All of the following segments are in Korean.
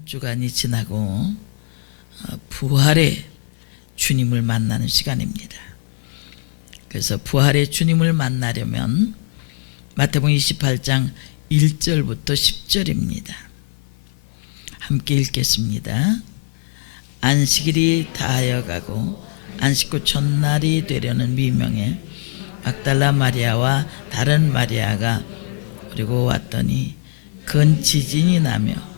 한 주간이 지나고 부활의 주님을 만나는 시간입니다. 그래서 부활의 주님을 만나려면 마태복음 28장 1절부터 10절입니다. 함께 읽겠습니다. 안식일이 다하여가고 안식 후 첫날이 되려는 미명에 막달라 마리아와 다른 마리아가 그리고 왔더니 큰 지진이 나며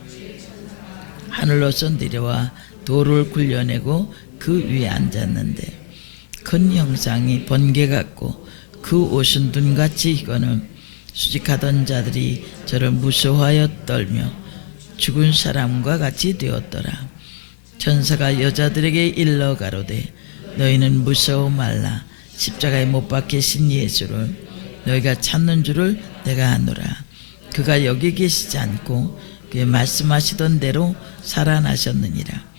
하늘로서 내려와 돌을 굴려내고 그 위에 앉았는데 큰 형상이 번개 같고 그 옷은 눈같이 익거늘 수직하던 자들이 저를 무서워하여 떨며 죽은 사람과 같이 되었더라. 천사가 여자들에게 일러 가로되 너희는 무서워 말라. 십자가에 못 박히신 예수를 너희가 찾는 줄을 내가 아노라. 그가 여기 계시지 않고 그의 말씀하시던 대로 살아나셨느니라.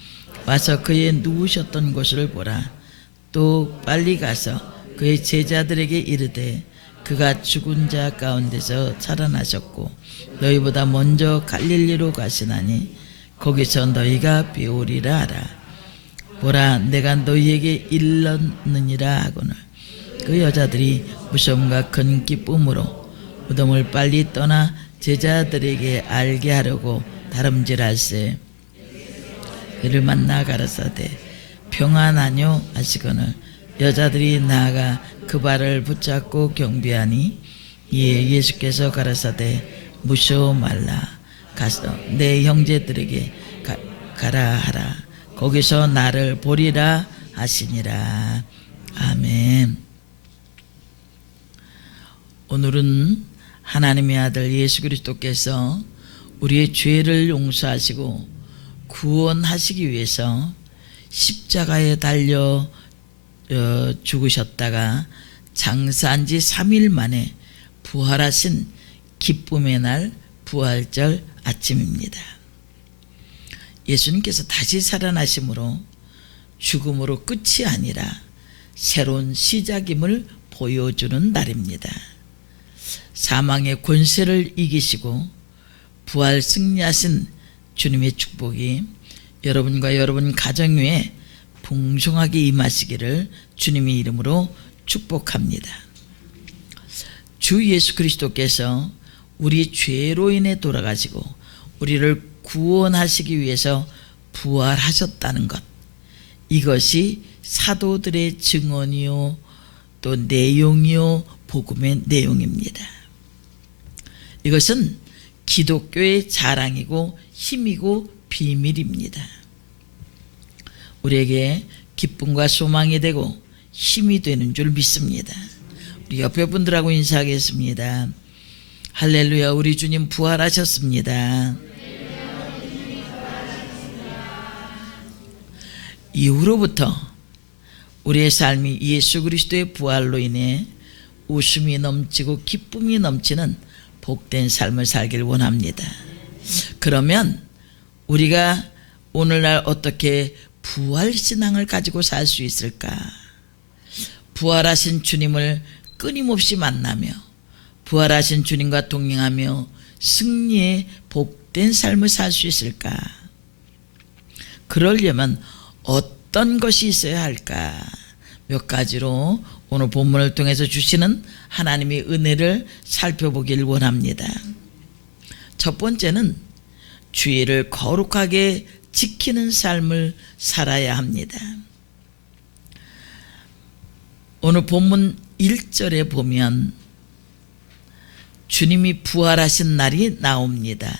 와서 그의 누우셨던 곳을 보라. 또 빨리 가서 그의 제자들에게 이르되 그가 죽은 자 가운데서 살아나셨고 너희보다 먼저 갈릴리로 가시나니 거기서 너희가 배우리라 하라. 보라, 내가 너희에게 일렀느니라 하거늘 그 여자들이 무서움과 큰 기쁨으로 무덤을 빨리 떠나 제자들에게 알게 하려고 다름질할세 그를 만나 가라사대 평안하뇨 하시거늘 여자들이 나아가 그 발을 붙잡고 경배하니 이에 예수께서 가라사대 무서워 말라. 가서 내 형제들에게 가라 하라. 거기서 나를 보리라 하시니라. 아멘. 오늘은 하나님의 아들 예수 그리스도께서 우리의 죄를 용서하시고 구원하시기 위해서 십자가에 달려 죽으셨다가 장사한 지 3일 만에 부활하신 기쁨의 날 부활절 아침입니다. 예수님께서 다시 살아나심으로 죽음으로 끝이 아니라 새로운 시작임을 보여주는 날입니다. 사망의 권세를 이기시고 부활 승리하신 주님의 축복이 여러분과 여러분 가정 위에 풍성하게 임하시기를 주님의 이름으로 축복합니다. 주 예수 그리스도께서 우리 죄로 인해 돌아가시고 우리를 구원하시기 위해서 부활하셨다는 것, 이것이 사도들의 증언이요 또 내용이요 복음의 내용입니다. 이것은 기독교의 자랑이고 힘이고 비밀입니다. 우리에게 기쁨과 소망이 되고 힘이 되는 줄 믿습니다. 우리 옆에 분들하고 인사하겠습니다. 할렐루야, 우리 주님 부활하셨습니다. 이후로부터 우리의 삶이 예수 그리스도의 부활로 인해 웃음이 넘치고 기쁨이 넘치는 복된 삶을 살길 원합니다. 그러면 우리가 오늘날 어떻게 부활신앙을 가지고 살 수 있을까? 부활하신 주님을 끊임없이 만나며 부활하신 주님과 동행하며 승리의 복된 삶을 살 수 있을까? 그러려면 어떤 것이 있어야 할까? 몇 가지로 오늘 본문을 통해서 주시는 하나님의 은혜를 살펴보길 원합니다. 첫 번째는 주의를 거룩하게 지키는 삶을 살아야 합니다. 오늘 본문 1절에 보면 주님이 부활하신 날이 나옵니다.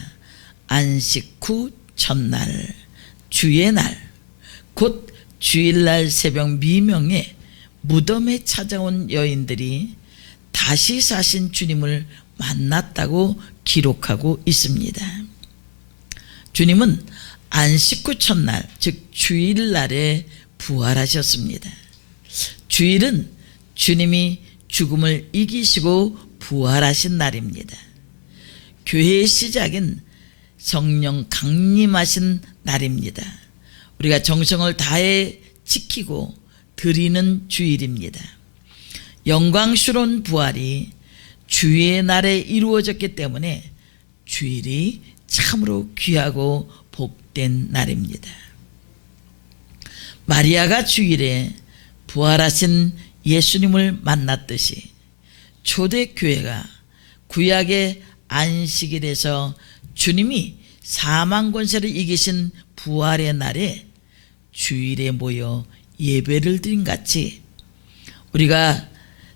안식 후 첫날, 주의 날, 곧 주일날 새벽 미명에 무덤에 찾아온 여인들이 다시 사신 주님을 만났다고 기록하고 있습니다. 주님은 안식 후 첫날, 즉 주일날에 부활하셨습니다. 주일은 주님이 죽음을 이기시고 부활하신 날입니다. 교회의 시작은 성령 강림하신 날입니다. 우리가 정성을 다해 지키고 드리는 주일입니다. 영광스러운 부활이 주의 날에 이루어졌기 때문에 주일이 참으로 귀하고 복된 날입니다. 마리아가 주일에 부활하신 예수님을 만났듯이 초대교회가 구약의 안식일에서 주님이 사망 권세를 이기신 부활의 날에 주일에 모여 예배를 드린 같이 우리가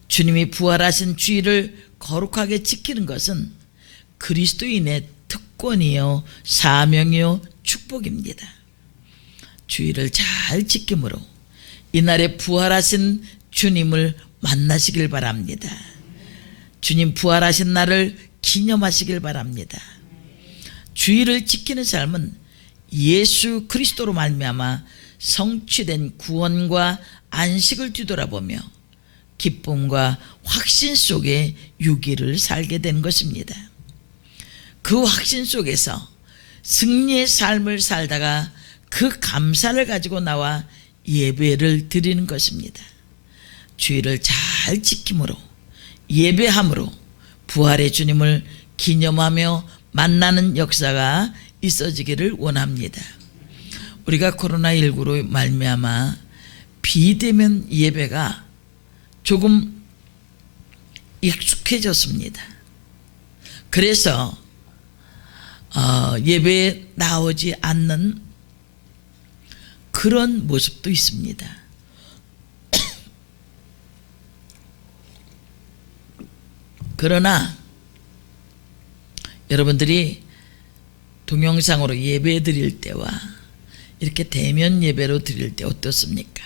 주님이 부활하신 주일을 거룩하게 지키는 것은 그리스도인의 특권이요 사명이요 축복입니다. 주일을 잘 지킴으로 이날에 부활하신 주님을 만나시길 바랍니다. 주님 부활하신 날을 기념하시길 바랍니다. 주일을 지키는 삶은 예수 그리스도로 말미암아 성취된 구원과 안식을 뒤돌아보며 기쁨과 확신 속에 6일을 살게 된 것입니다. 그 확신 속에서 승리의 삶을 살다가 그 감사를 가지고 나와 예배를 드리는 것입니다. 주일을 잘 지킴으로 예배함으로 부활의 주님을 기념하며 만나는 역사가 있어지기를 원합니다. 우리가 코로나19로 말미암아 비대면 예배가 조금 익숙해졌습니다. 그래서 예배에 나오지 않는 그런 모습도 있습니다. 그러나 여러분들이 동영상으로 예배 드릴 때와 이렇게 대면 예배로 드릴 때 어떻습니까?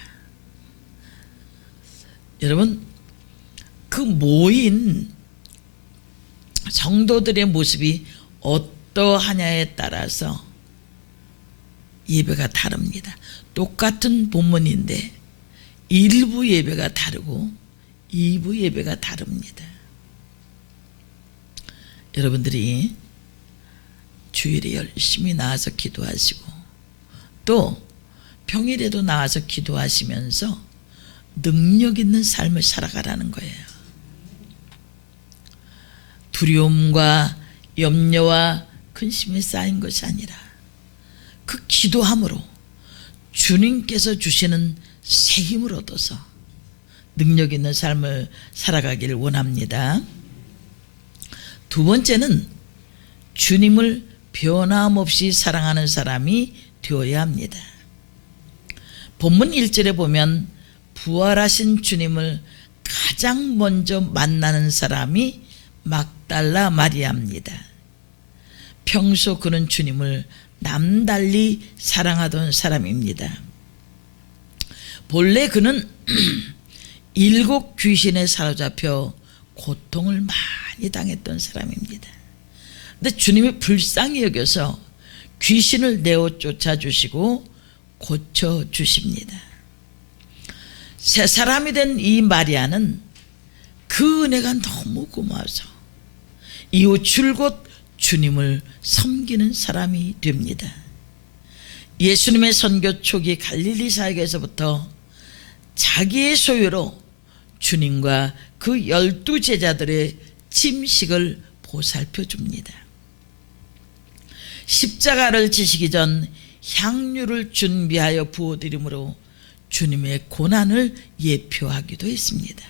여러분, 그 모인 성도들의 모습이 어떠하냐에 따라서 예배가 다릅니다. 똑같은 본문인데 일부 예배가 다르고 2부 예배가 다릅니다. 여러분들이 주일에 열심히 나와서 기도하시고 또 평일에도 나와서 기도하시면서 능력 있는 삶을 살아가라는 거예요. 두려움과 염려와 근심이 쌓인 것이 아니라 그 기도함으로 주님께서 주시는 새 힘을 얻어서 능력 있는 삶을 살아가기를 원합니다. 두 번째는 주님을 변함없이 사랑하는 사람이 되어야 합니다. 본문 1절에 보면 부활하신 주님을 가장 먼저 만나는 사람이 막달라 마리아입니다. 평소 그는 주님을 남달리 사랑하던 사람입니다. 본래 그는 7 귀신에 사로잡혀 고통을 많이 당했던 사람입니다. 근데 주님이 불쌍히 여겨서 귀신을 내어 쫓아주시고 고쳐주십니다. 새 사람이 된 이 마리아는 그 은혜가 너무 고마워서 이후 줄곧 주님을 섬기는 사람이 됩니다. 예수님의 선교 초기 갈릴리 사역에서부터 자기의 소유로 주님과 그 12 제자들의 침식을 보살펴 줍니다. 십자가를 지시기 전 향유를 준비하여 부어드림으로 주님의 고난을 예표하기도 했습니다.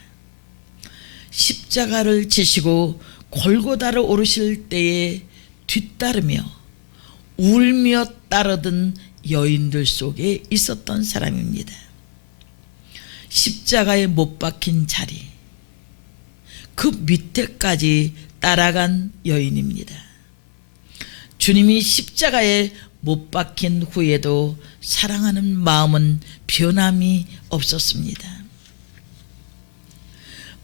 십자가를 지시고 골고다를 오르실 때에 뒤따르며 울며 따르던 여인들 속에 있었던 사람입니다. 십자가에 못 박힌 자리, 그 밑에까지 따라간 여인입니다. 주님이 십자가에 못 박힌 후에도 사랑하는 마음은 변함이 없었습니다.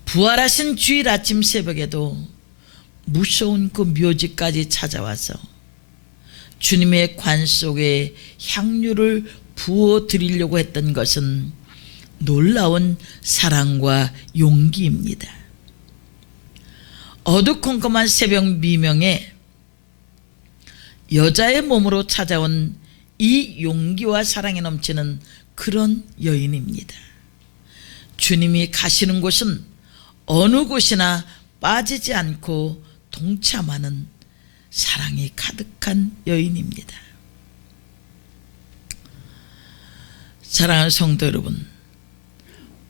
부활하신 주일 아침 새벽에도 무서운 그 묘지까지 찾아와서 주님의 관 속에 향유를 부어 드리려고 했던 것은 놀라운 사랑과 용기입니다. 어두컴컴한 새벽 미명에 여자의 몸으로 찾아온 이 용기와 사랑이 넘치는 그런 여인입니다. 주님이 가시는 곳은 어느 곳이나 빠지지 않고 동참하는 사랑이 가득한 여인입니다. 사랑하는 성도 여러분,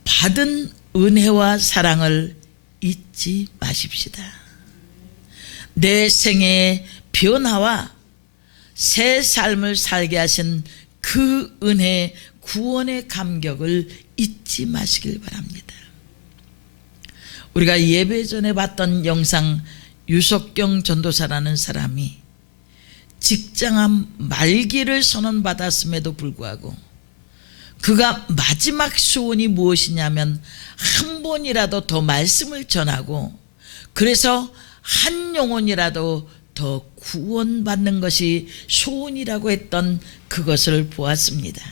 받은 은혜와 사랑을 잊지 마십시다. 내 생애의 변화와 새 삶을 살게 하신 그 은혜, 구원의 감격을 잊지 마시길 바랍니다. 우리가 예배 전에 봤던 영상, 유석경 전도사라는 사람이 직장암 말기를 선언받았음에도 불구하고 그가 마지막 소원이 무엇이냐면 한 번이라도 더 말씀을 전하고 그래서 한 영혼이라도 더 구원받는 것이 소원이라고 했던 그것을 보았습니다.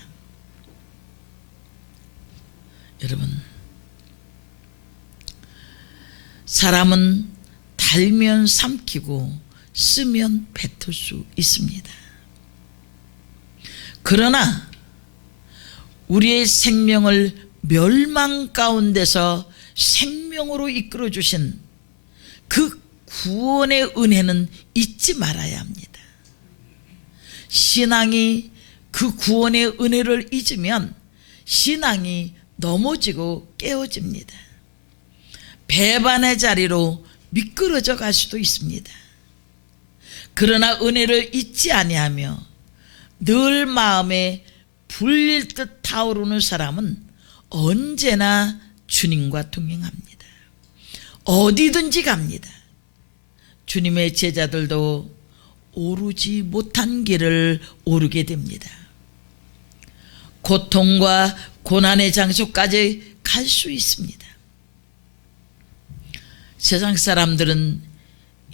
여러분, 사람은 달면 삼키고 쓰면 뱉을 수 있습니다. 그러나 우리의 생명을 멸망 가운데서 생명으로 이끌어 주신 그 구원의 은혜는 잊지 말아야 합니다. 신앙이 그 구원의 은혜를 잊으면 신앙이 넘어지고 깨어집니다. 배반의 자리로 미끄러져 갈 수도 있습니다. 그러나 은혜를 잊지 아니하며 늘 마음에 불릴 듯 타오르는 사람은 언제나 주님과 동행합니다. 어디든지 갑니다. 주님의 제자들도 오르지 못한 길을 오르게 됩니다. 고통과 고난의 장소까지 갈 수 있습니다. 세상 사람들은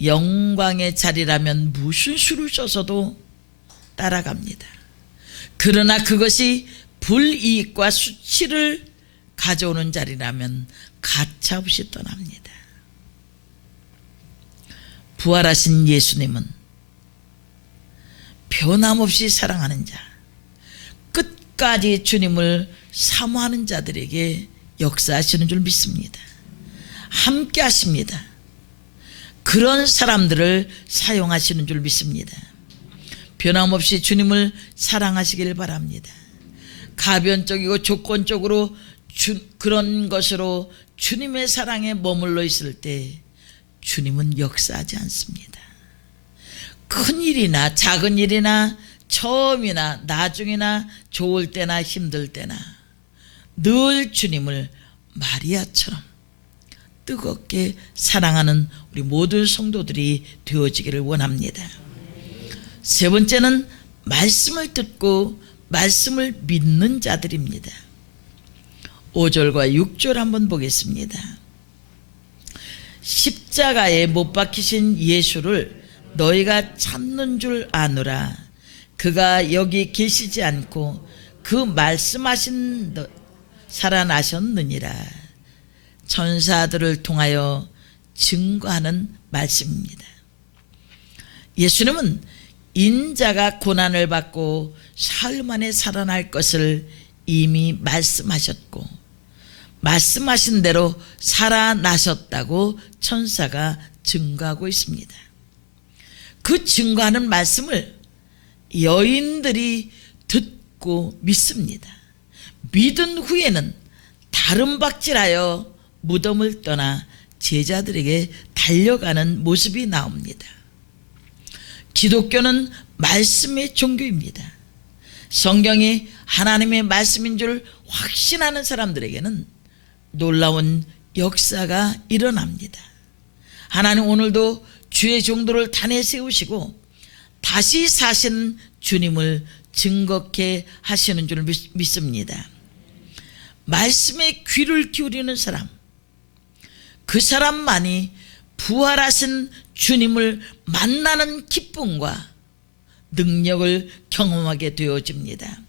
영광의 자리라면 무슨 수를 써서도 따라갑니다. 그러나 그것이 불이익과 수치를 가져오는 자리라면 가차없이 떠납니다. 부활하신 예수님은 변함없이 사랑하는 자, 끝까지 주님을 사모하는 자들에게 역사하시는 줄 믿습니다. 함께 하십니다. 그런 사람들을 사용하시는 줄 믿습니다. 변함없이 주님을 사랑하시길 바랍니다. 가변적이고 조건적으로 그런 것으로 주님의 사랑에 머물러 있을 때 주님은 역사하지 않습니다. 큰 일이나 작은 일이나 처음이나 나중이나 좋을 때나 힘들 때나 늘 주님을 마리아처럼 뜨겁게 사랑하는 우리 모든 성도들이 되어지기를 원합니다. 세 번째는 말씀을 듣고 말씀을 믿는 자들입니다. 5절과 6절 한번 보겠습니다. 십자가에 못 박히신 예수를 너희가 찾는 줄 아노라. 그가 여기 계시지 않고 그 말씀하신 살아나셨느니라. 천사들을 통하여 증거하는 말씀입니다. 예수님은 인자가 고난을 받고 사흘 만에 살아날 것을 이미 말씀하셨고 말씀하신 대로 살아나셨다고 천사가 증거하고 있습니다. 그 증거하는 말씀을 여인들이 듣고 믿습니다. 믿은 후에는 다름박질하여 무덤을 떠나 제자들에게 달려가는 모습이 나옵니다. 기독교는 말씀의 종교입니다. 성경이 하나님의 말씀인 줄 확신하는 사람들에게는 놀라운 역사가 일어납니다. 하나님 오늘도 주의 종도를 단에 세우시고 다시 사신 주님을 증거케 하시는 줄 믿습니다. 말씀에 귀를 기울이는 사람, 그 사람만이 부활하신 주님을 만나는 기쁨과 능력을 경험하게 되어집니다.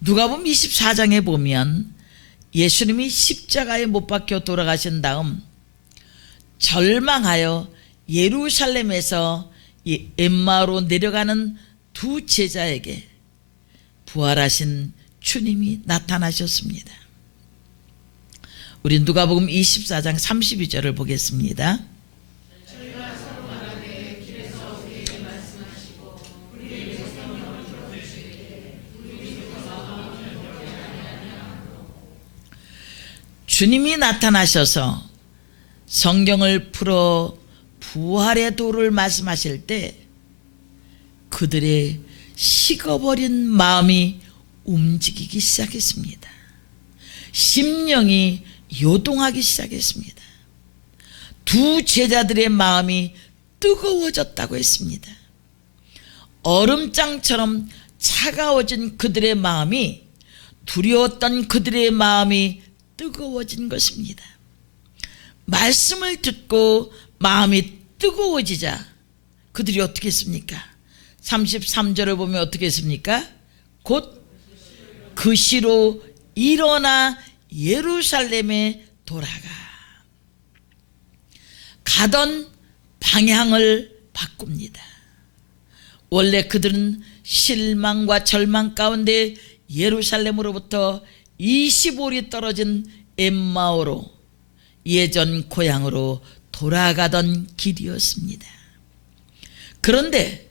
누가복음 24장에 보면 예수님이 십자가에 못 박혀 돌아가신 다음 절망하여 예루살렘에서 엠마오로 내려가는 두 제자에게 부활하신 주님이 나타나셨습니다. 우리 누가복음 24장 32절을 보겠습니다. 주님이 나타나셔서 성경을 풀어 부활의 도를 말씀하실 때 그들의 식어버린 마음이 움직이기 시작했습니다. 심령이 요동하기 시작했습니다. 두 제자들의 마음이 뜨거워졌다고 했습니다. 얼음장처럼 차가워진 그들의 마음이, 두려웠던 그들의 마음이 뜨거워진 것입니다. 말씀을 듣고 마음이 뜨거워지자 그들이 어떻게 했습니까? 33절을 보면 어떻게 했습니까? 곧 그 시로 일어나 예루살렘에 돌아가. 가던 방향을 바꿉니다. 원래 그들은 실망과 절망 가운데 예루살렘으로부터 25리 떨어진 엠마오로, 예전 고향으로 돌아가던 길이었습니다. 그런데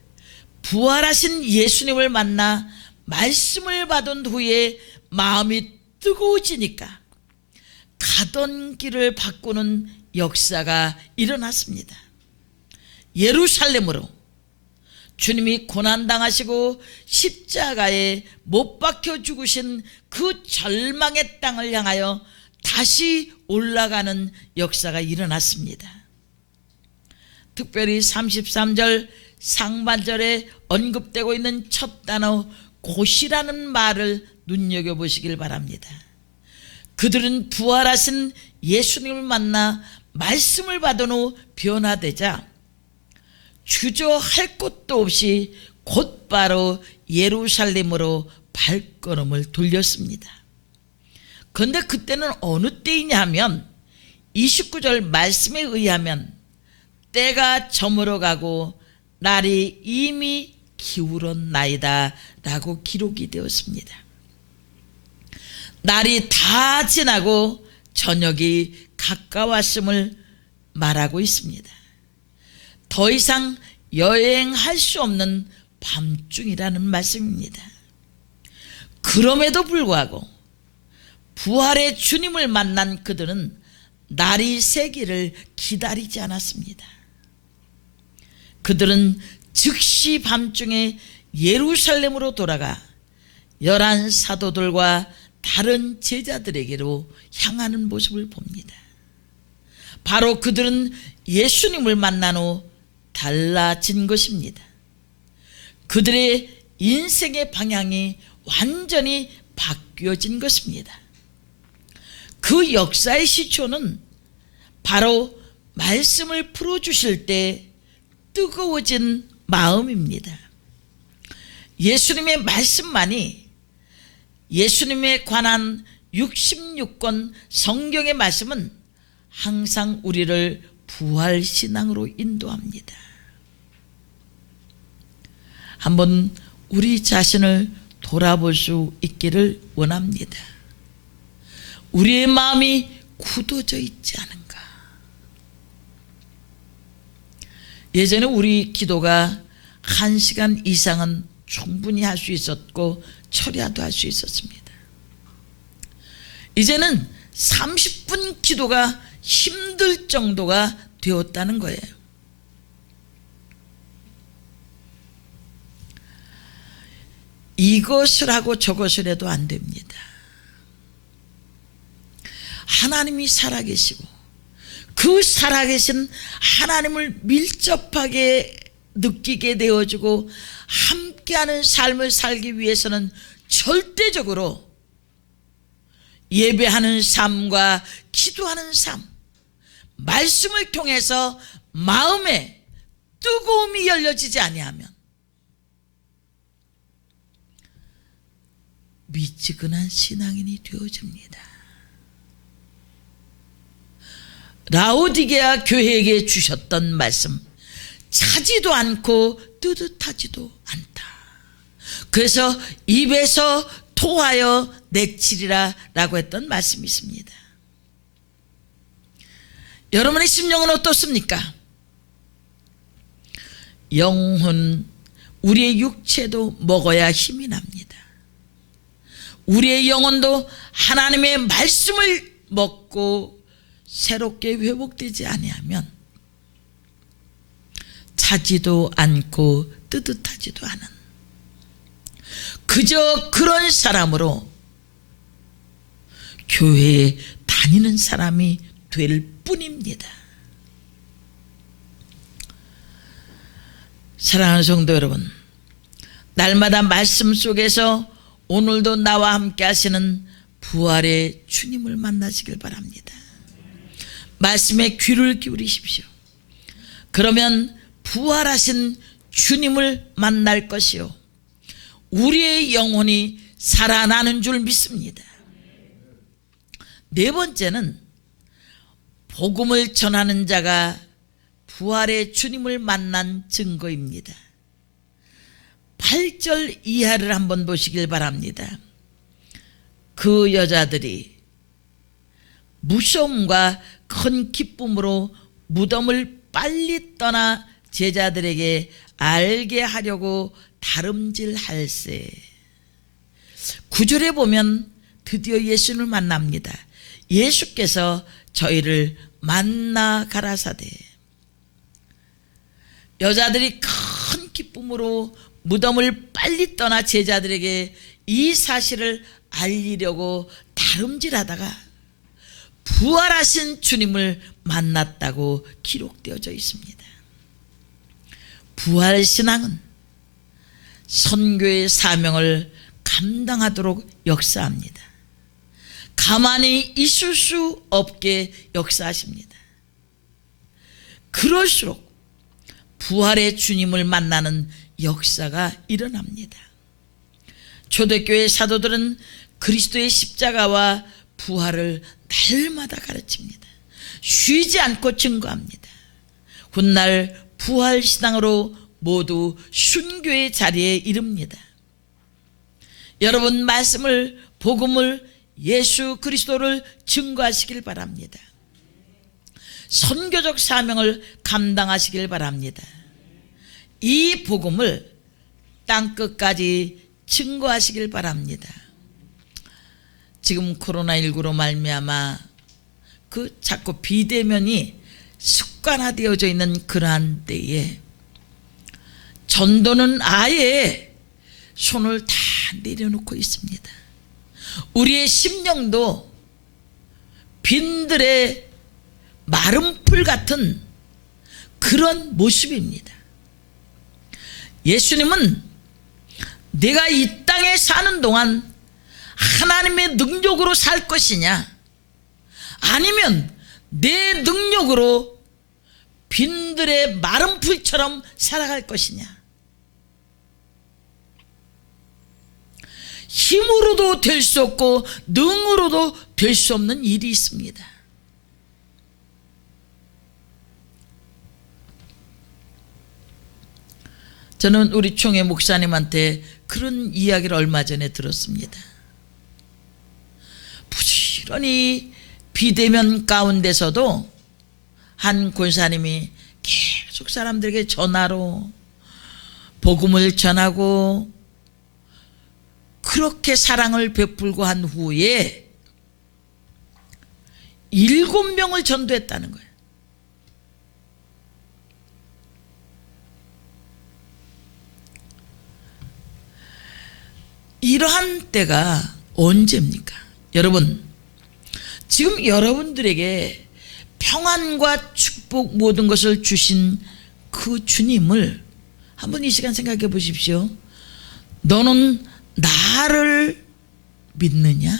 부활하신 예수님을 만나 말씀을 받은 후에 마음이 뜨거워지니까 가던 길을 바꾸는 역사가 일어났습니다. 예루살렘으로, 주님이 고난당하시고 십자가에 못 박혀 죽으신 그 절망의 땅을 향하여 다시 올라가는 역사가 일어났습니다. 특별히 33절 상반절에 언급되고 있는 첫 단어 곧이라는 말을 눈여겨보시길 바랍니다. 그들은 부활하신 예수님을 만나 말씀을 받은 후 변화되자 주저할 곳도 없이 곧바로 예루살렘으로 발걸음을 돌렸습니다. 그런데 그때는 어느 때이냐 하면 29절 말씀에 의하면 때가 저물어 가고 날이 이미 기울었나이다 라고 기록이 되었습니다. 날이 다 지나고 저녁이 가까웠음을 말하고 있습니다. 더 이상 여행할 수 없는 밤중이라는 말씀입니다. 그럼에도 불구하고 부활의 주님을 만난 그들은 날이 새기를 기다리지 않았습니다. 그들은 즉시 밤중에 예루살렘으로 돌아가 11 사도들과 다른 제자들에게로 향하는 모습을 봅니다. 바로 그들은 예수님을 만난 후 달라진 것입니다. 그들의 인생의 방향이 완전히 바뀌어진 것입니다. 그 역사의 시초는 바로 말씀을 풀어주실 때 뜨거워진 마음입니다. 예수님의 말씀만이, 예수님에 관한 66권 성경의 말씀은 항상 우리를 부활신앙으로 인도합니다. 한번 우리 자신을 돌아볼 수 있기를 원합니다. 우리의 마음이 굳어져 있지 않은가? 예전에 우리 기도가 1시간 이상은 충분히 할 수 있었고 철야도 할 수 있었습니다. 이제는 30분 기도가 힘들 정도가 되었다는 거예요. 이것을 하고 저것을 해도 안 됩니다. 하나님이 살아계시고 그 살아계신 하나님을 밀접하게 느끼게 되어주고 함께하는 삶을 살기 위해서는 절대적으로 예배하는 삶과 기도하는 삶, 말씀을 통해서 마음에 뜨거움이 열려지지 아니하면 미지근한 신앙인이 되어집니다. 라오디게아 교회에게 주셨던 말씀, 차지도 않고 뜨뜻하지도 않다. 그래서 입에서 토하여 내치리라 라고 했던 말씀이 있습니다. 여러분의 심령은 어떻습니까? 영혼, 우리의 육체도 먹어야 힘이 납니다. 우리의 영혼도 하나님의 말씀을 먹고 새롭게 회복되지 아니하면 차지도 않고 뜨뜻하지도 않은 그저 그런 사람으로 교회에 다니는 사람이 될 뿐입니다. 사랑하는 성도 여러분, 날마다 말씀 속에서 오늘도 나와 함께 하시는 부활의 주님을 만나시길 바랍니다. 말씀에 귀를 기울이십시오. 그러면 부활하신 주님을 만날 것이요 우리의 영혼이 살아나는 줄 믿습니다. 네 번째는 복음을 전하는 자가 부활의 주님을 만난 증거입니다. 8절 이하를 한번 보시길 바랍니다. 그 여자들이 무서움과 큰 기쁨으로 무덤을 빨리 떠나 제자들에게 알게 하려고 다름질할세. 9절에 보면 드디어 예수를 만납니다. 예수께서 저희를 만나 가라사대. 여자들이 큰 기쁨으로 무덤을 빨리 떠나 제자들에게 이 사실을 알리려고 다름질하다가 부활하신 주님을 만났다고 기록되어져 있습니다. 부활신앙은 선교의 사명을 감당하도록 역사합니다. 가만히 있을 수 없게 역사하십니다. 그럴수록 부활의 주님을 만나는 역사가 일어납니다. 초대교회 사도들은 그리스도의 십자가와 부활을 날마다 가르칩니다. 쉬지 않고 증거합니다. 훗날 부활신앙으로 모두 순교의 자리에 이릅니다. 여러분 말씀을, 복음을, 예수 그리스도를 증거하시길 바랍니다. 선교적 사명을 감당하시길 바랍니다. 이 복음을 땅끝까지 증거하시길 바랍니다. 지금 코로나19로 말미암아 그 자꾸 비대면이 습관화되어져 있는 그러한 때에 전도는 아예 손을 다 내려놓고 있습니다. 우리의 심령도 빈들의 마른 풀 같은 그런 모습입니다. 예수님은 내가 이 땅에 사는 동안 하나님의 능력으로 살 것이냐, 아니면 내 능력으로 빈들의 마른 풀처럼 살아갈 것이냐. 힘으로도 될 수 없고 능으로도 될 수 없는 일이 있습니다. 저는 우리 총회 목사님한테 그런 이야기를 얼마 전에 들었습니다. 부지런히 비대면 가운데서도 한 권사님이 계속 사람들에게 전화로 복음을 전하고 그렇게 사랑을 베풀고 한 후에 7명을 전도했다는 거예요. 이러한 때가 언제입니까? 여러분, 지금 여러분들에게 평안과 축복 모든 것을 주신 그 주님을 한번 이 시간 생각해 보십시오. 너는 나를 믿느냐?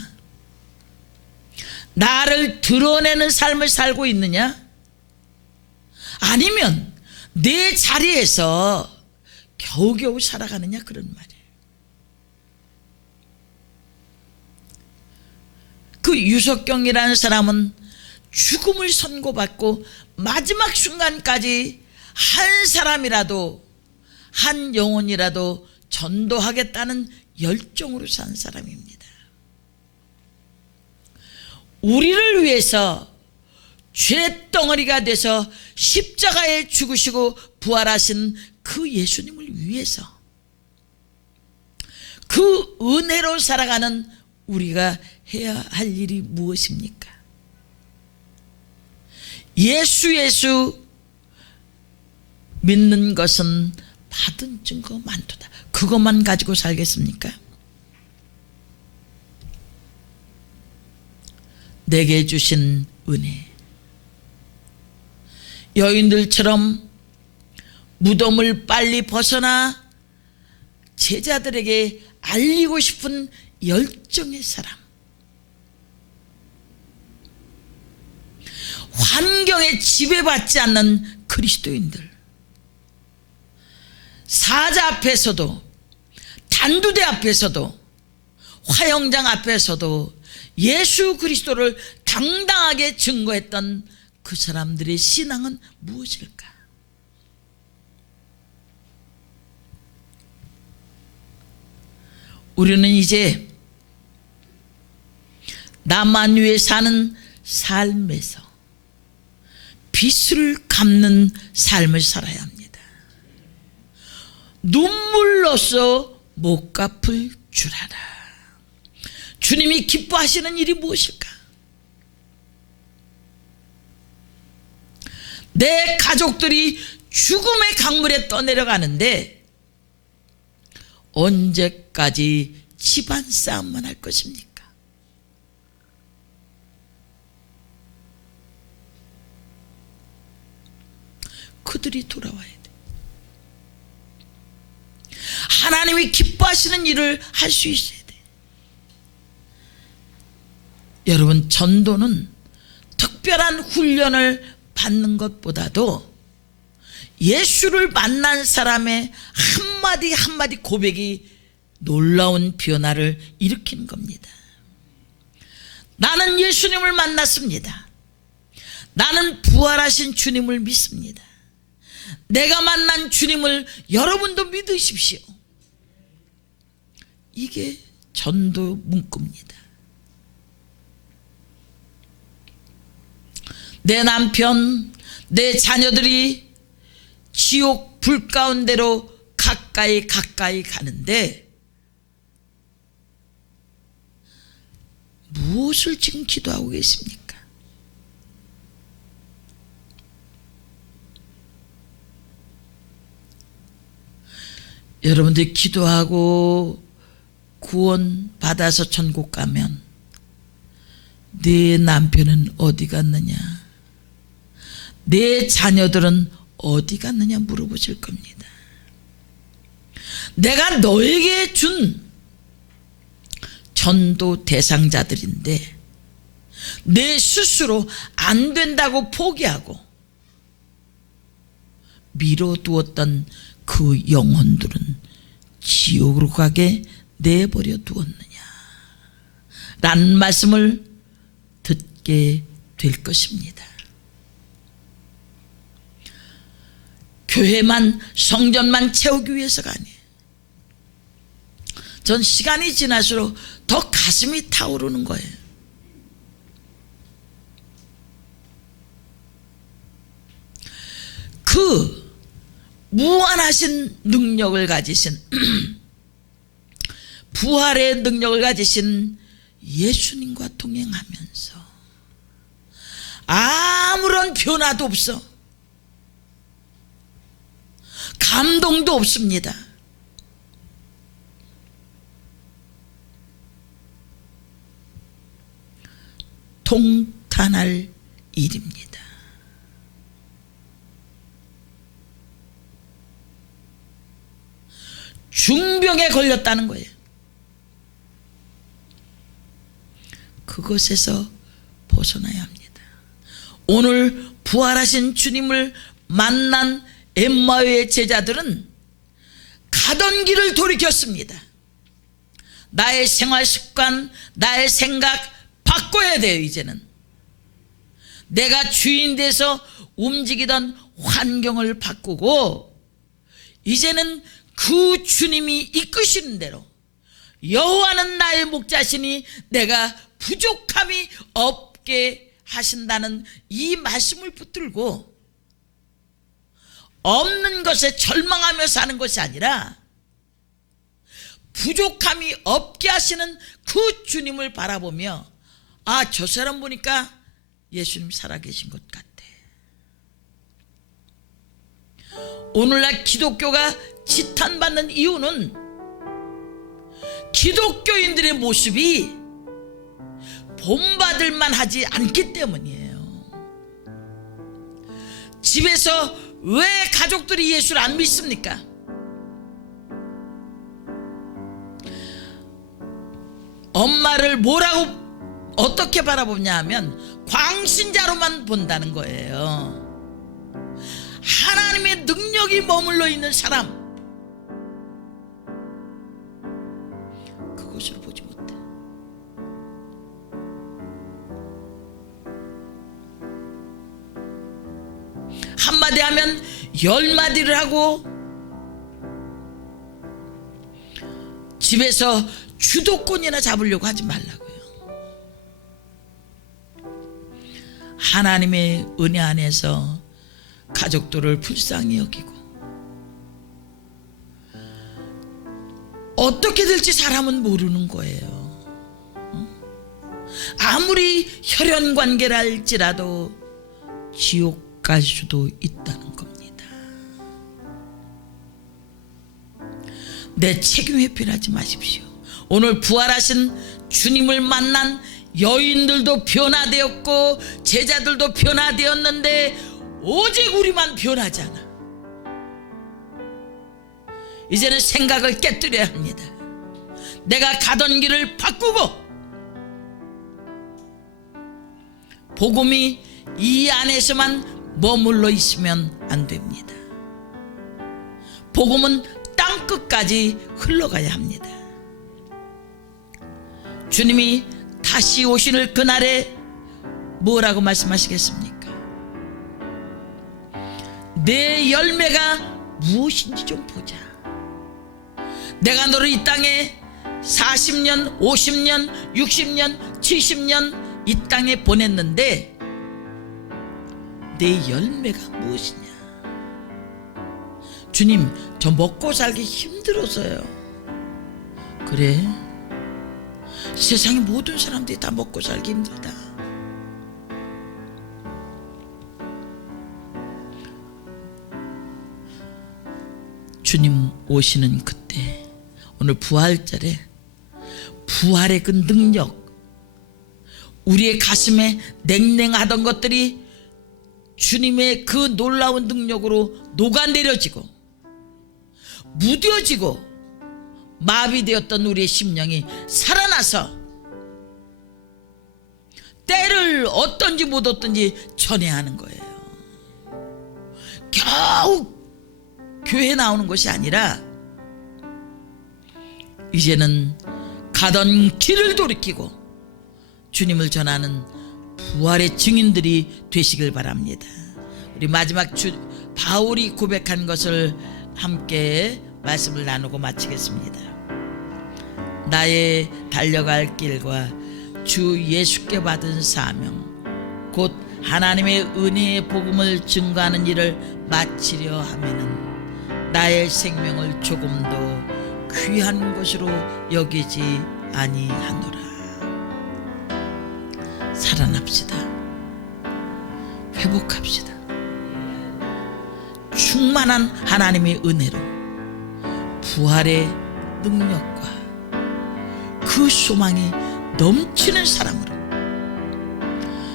나를 드러내는 삶을 살고 있느냐? 아니면 내 자리에서 겨우겨우 살아가느냐? 그런 말이에요. 그 유석경이라는 사람은 죽음을 선고받고 마지막 순간까지 한 사람이라도, 한 영혼이라도 전도하겠다는 열정으로 산 사람입니다. 우리를 위해서 죄덩어리가 돼서 십자가에 죽으시고 부활하신 그 예수님을 위해서 그 은혜로 살아가는 우리가 해야 할 일이 무엇입니까? 예수 믿는 것은 받은 증거 많도다. 그것만 가지고 살겠습니까? 내게 주신 은혜, 여인들처럼 무덤을 빨리 벗어나 제자들에게 알리고 싶은 열정의 사람, 환경에 지배받지 않는 그리스도인들, 사자 앞에서도 단두대 앞에서도 화영장 앞에서도 예수 그리스도를 당당하게 증거했던 그 사람들의 신앙은 무엇일까? 우리는 이제 나만 위에 사는 삶에서 빚을 갚는 삶을 살아야 합니다. 눈물로써 못 갚을 줄 알아. 주님이 기뻐하시는 일이 무엇일까? 내 가족들이 죽음의 강물에 떠내려가는데 언제까지 집안 싸움만 할 것입니까? 그들이 돌아와야 돼. 하나님이 기뻐하시는 일을 할 수 있어야 돼. 여러분, 전도는 특별한 훈련을 받는 것보다도 예수를 만난 사람의 한마디 한마디 고백이 놀라운 변화를 일으키는 겁니다. 나는 예수님을 만났습니다. 나는 부활하신 주님을 믿습니다. 내가 만난 주님을 여러분도 믿으십시오. 이게 전도 문구입니다. 내 남편, 내 자녀들이 지옥 불 가운데로 가까이 가는데 무엇을 지금 기도하고 계십니까? 여러분들이 기도하고 구원 받아서 천국 가면 네 남편은 어디 갔느냐, 내 자녀들은 어디 갔느냐 물어보실 겁니다. 내가 너에게 준 전도 대상자들인데 내 스스로 안 된다고 포기하고 미뤄두었던 그 영혼들은 지옥으로 가게 내버려 두었느냐 라는 말씀을 듣게 될 것입니다. 교회만, 성전만 채우기 위해서가 아니에요. 전 시간이 지날수록 더 가슴이 타오르는 거예요. 그 무한하신 능력을 가지신 부활의 능력을 가지신 예수님과 동행하면서 아무런 변화도 없어. 감동도 없습니다. 통탄할 일입니다. 중병에 걸렸다는 거예요. 그것에서 벗어나야 합니다. 오늘 부활하신 주님을 만난 엠마오의 제자들은 가던 길을 돌이켰습니다. 나의 생활 습관, 나의 생각 바꿔야 돼요. 이제는 내가 주인 돼서 움직이던 환경을 바꾸고 이제는 그 주님이 이끄시는 대로 여호와는 나의 목자시니 내가 부족함이 없게 하신다는 이 말씀을 붙들고 없는 것에 절망하며 사는 것이 아니라 부족함이 없게 하시는 그 주님을 바라보며 아, 저 사람 보니까 예수님 살아계신 것 같아. 오늘날 기독교가 지탄받는 이유는 기독교인들의 모습이 본받을만 하지 않기 때문이에요. 집에서 왜 가족들이 예수를 안 믿습니까? 엄마를 뭐라고 어떻게 바라보냐 하면 광신자로만 본다는 거예요. 하나님의 능력이 머물러 있는 사람, 그것으로 보지 못해. 한마디 하면 10마디를 하고 집에서 주도권이나 잡으려고 하지 말라고요. 하나님의 은혜 안에서 가족들을 불쌍히 여기고, 어떻게 될지 사람은 모르는 거예요. 아무리 혈연관계라 할지라도 지옥 갈 수도 있다는 겁니다. 내 책임 회피하지 마십시오. 오늘 부활하신 주님을 만난 여인들도 변화되었고 제자들도 변화되었는데 오직 우리만 변하지 않아. 이제는 생각을 깨뜨려야 합니다. 내가 가던 길을 바꾸고 복음이 이 안에서만 머물러 있으면 안 됩니다. 복음은 땅 끝까지 흘러가야 합니다. 주님이 다시 오시는 그날에 뭐라고 말씀하시겠습니까? 내 열매가 무엇인지 좀 보자. 내가 너를 이 땅에 40년, 50년, 60년, 70년 이 땅에 보냈는데 내 열매가 무엇이냐? 주님, 저 먹고 살기 힘들어서요. 그래? 세상의 모든 사람들이 다 먹고 살기 힘들다. 주님 오시는 그때, 오늘 부활절에 부활의 그 능력, 우리의 가슴에 냉랭하던 것들이 주님의 그 놀라운 능력으로 녹아내려지고 무뎌지고 마비되었던 우리의 심령이 살아나서 때를 얻든지 못 얻든지 전해하는 거예요. 겨우 교회 나오는 것이 아니라 이제는 가던 길을 돌이키고 주님을 전하는 부활의 증인들이 되시길 바랍니다. 우리 마지막 바울이 고백한 것을 함께 말씀을 나누고 마치겠습니다. 나의 달려갈 길과 주 예수께 받은 사명, 곧 하나님의 은혜의 복음을 증거하는 일을 마치려 하면은 나의 생명을 조금 더 귀한 것으로 여기지 아니하노라. 살아납시다. 회복합시다. 충만한 하나님의 은혜로 부활의 능력과 그 소망이 넘치는 사람으로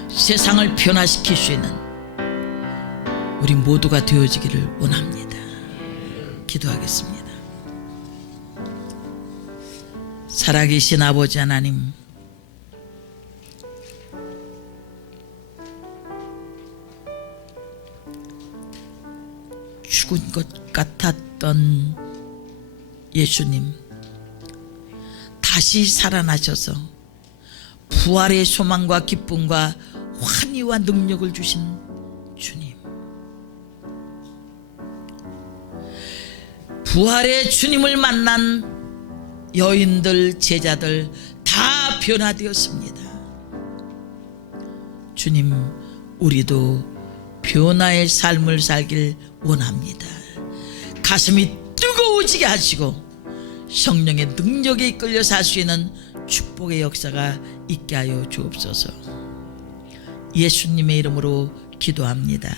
세상을 변화시킬 수 있는 우리 모두가 되어지기를 원합니다. 기도하겠습니다. 살아계신 아버지 하나님, 죽은 것 같았던 예수님, 다시 살아나셔서 부활의 소망과 기쁨과 환희와 능력을 주신 주님, 부활의 주님을 만난 여인들, 제자들 다 변화되었습니다. 주님, 우리도 변화의 삶을 살길 원합니다. 가슴이 뜨거워지게 하시고 성령의 능력에 이끌려 살 수 있는 축복의 역사가 있게 하여 주옵소서. 예수님의 이름으로 기도합니다.